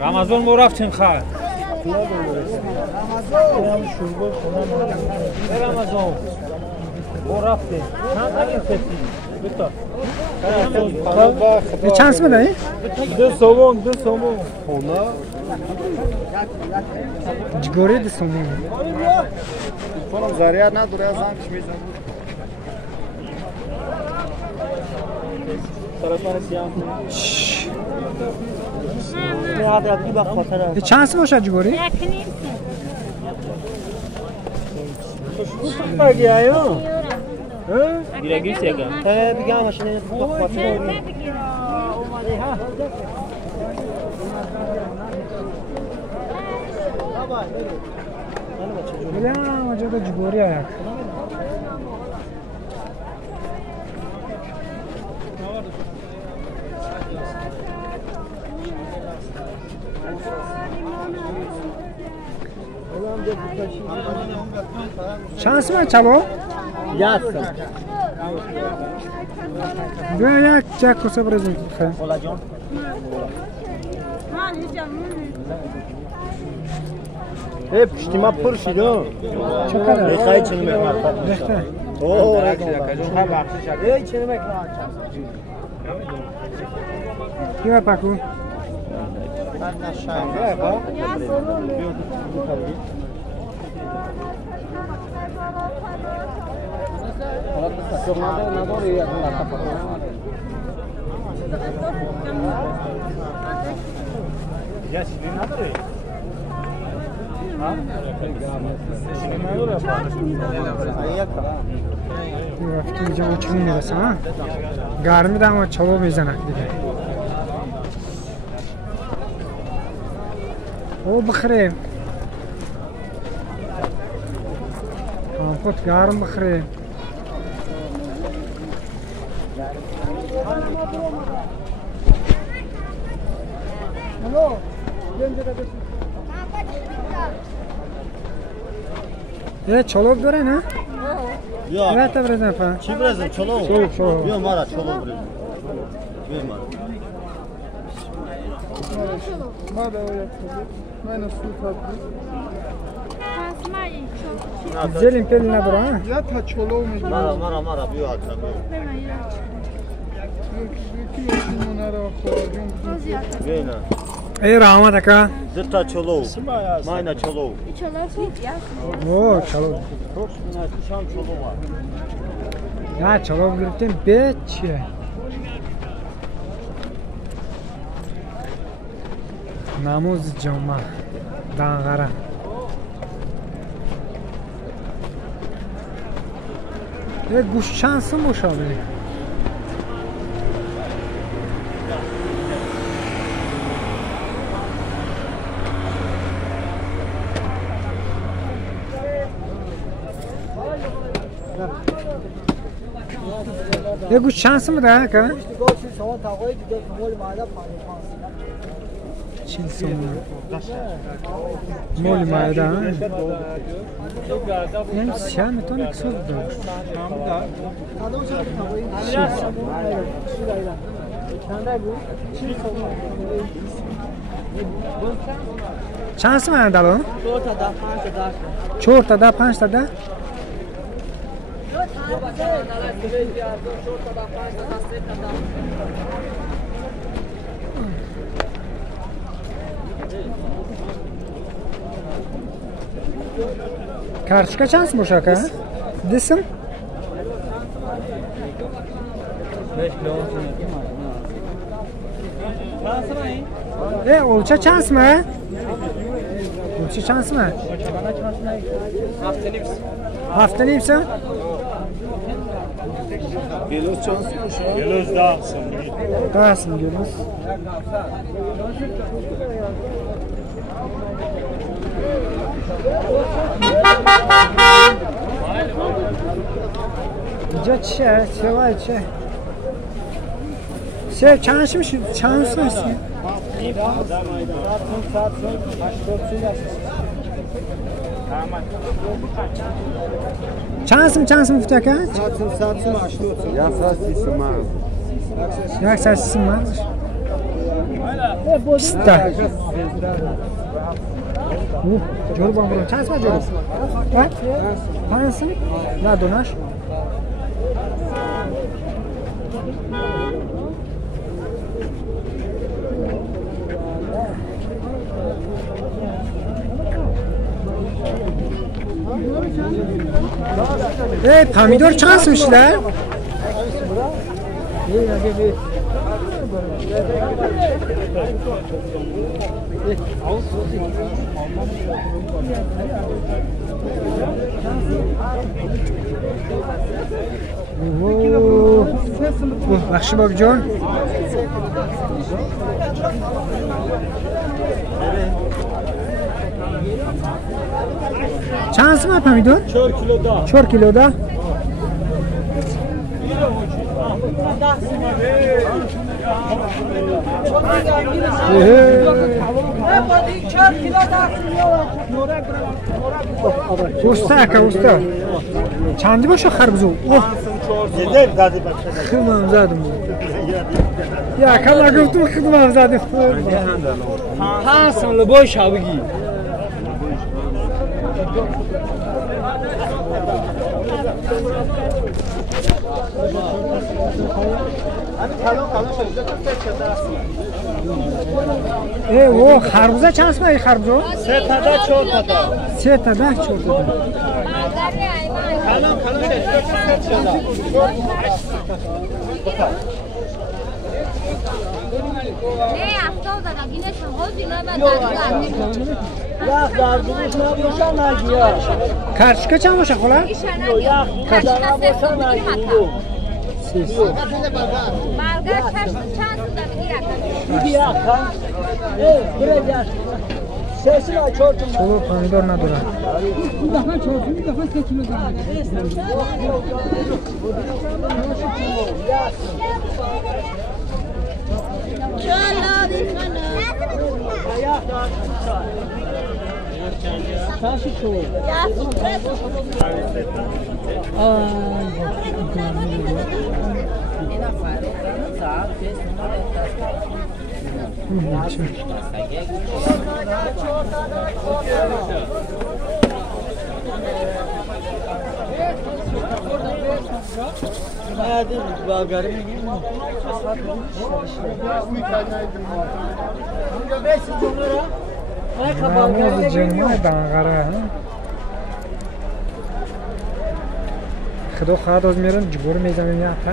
Ramazan mı raftin khar? Ramazan. Bu raftin. Ne chans mı dayı? De somon. Ona. Jigori de somon. Sonra zariyat ne duruyor zanmış mıyız? Tarafları siyah. Ne chans mı olsa jigori? Tutma gel ya. Bire girsek ya. Bir gel maşine tutma. Öyle ama acaba jigori ayak. Chans mı çabo? Yatsın. Böyle çak olsa biraz lütfen. Olacağım. Hep iştima pırşido. Çok kadar. Rekayı çınımak var. Rekte. Oo, rekayı. Hey, çınımak var. Kime paku? Ben aşağıya yapa. Ya şimdi ne yapıyor? Ha? Rafiki jam uçun neresi ha? Garmi de ama çabo bezanak dedi. O bıkhre. Kampot garm bıkhre. Hello. Çolok göre ne? Yok. Ne tabi ne pa? Kim rezil çoluk? Çoluk. Yok mara çoluk rezil. Yok mara. Mada o yaptı. Ben su tatlı. Zelin peline dur ha. Ya ta çoluğu mu? Mara bir akşam. Kim için bunlara koyuyorum? Böyle. Rahmat aka. Zıtta çoluk. Mayna çoluk. Oo çoluk. Çok şam çoluk var. Ya çoluk gürten beçi. Namuz cama. Dağara. Guş şansın boşaldı. Guş şansın mı da ka? Çin sonu. Mol mayda. Hem siyah meton kısa oldu. Şans mı dalo? Çortada, pançtada. Karşıka şans mı şaka? Desin? 5 kilo. Olça şans mı? Olça şans mı? Haftanı ipsa? Gelos şans mı şu an? Gelos dağsın. Dağsın gelos. Geçe, sevaçe. Şey çansmış, çansmış. چند افت aka? Satsın açtı. Ya satsın ma. Yak satsın mı? Pista. Jor bom bro. Chans ma jor. Ha? Pansın? La donash. پامیدور چند سوشله؟ بخشی باب جان چند سمه پامیدور؟ 4 کیلو دا 4 kilo usta ka usta چندی باشه خربزو خیلی زدم یا کما گفتم خیلی زدم Hasan boş abi. او خربزه چند سمه خربزو؟ 3 تا 4 تا. 3 تا 4 تا. Kalan Ne yaptı o da yine şahol dinlemeden. Ya derdiniz ne yapıyorsan hacı ya. Karşıka çam boşa kola? Ya karşıka ses oldu ki hata. Siz. Malgar şansında bir Bir yakan. Buraya sesini aç ortum. Çoluk pomidor ne dura? Bir defa çoğulsun, bir defa 8 kilo daha. Taşı çoğu. Hadi balgarı mı? Namoz cemma dangara. خدا خواهد از میرن جبور میزنیم یا تا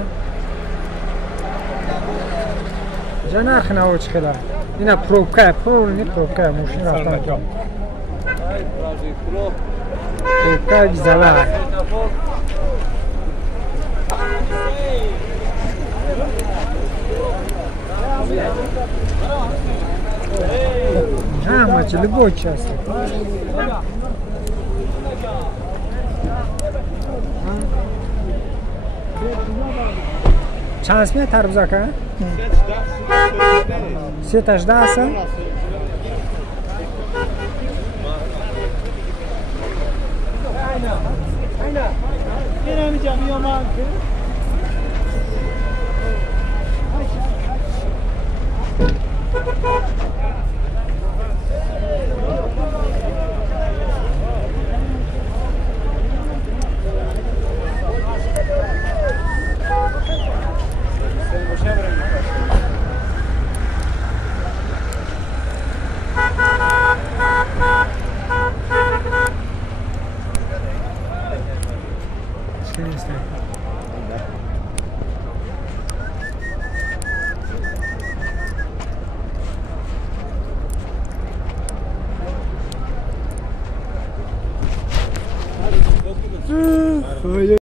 جنا خناو چخلا اینا پروبکا پرونی پروبکا ماشین رفتن پروبکا بیزالا ها ما چلی بوچ هست چند اسمیه تربوزا که؟ 3-18 هستن؟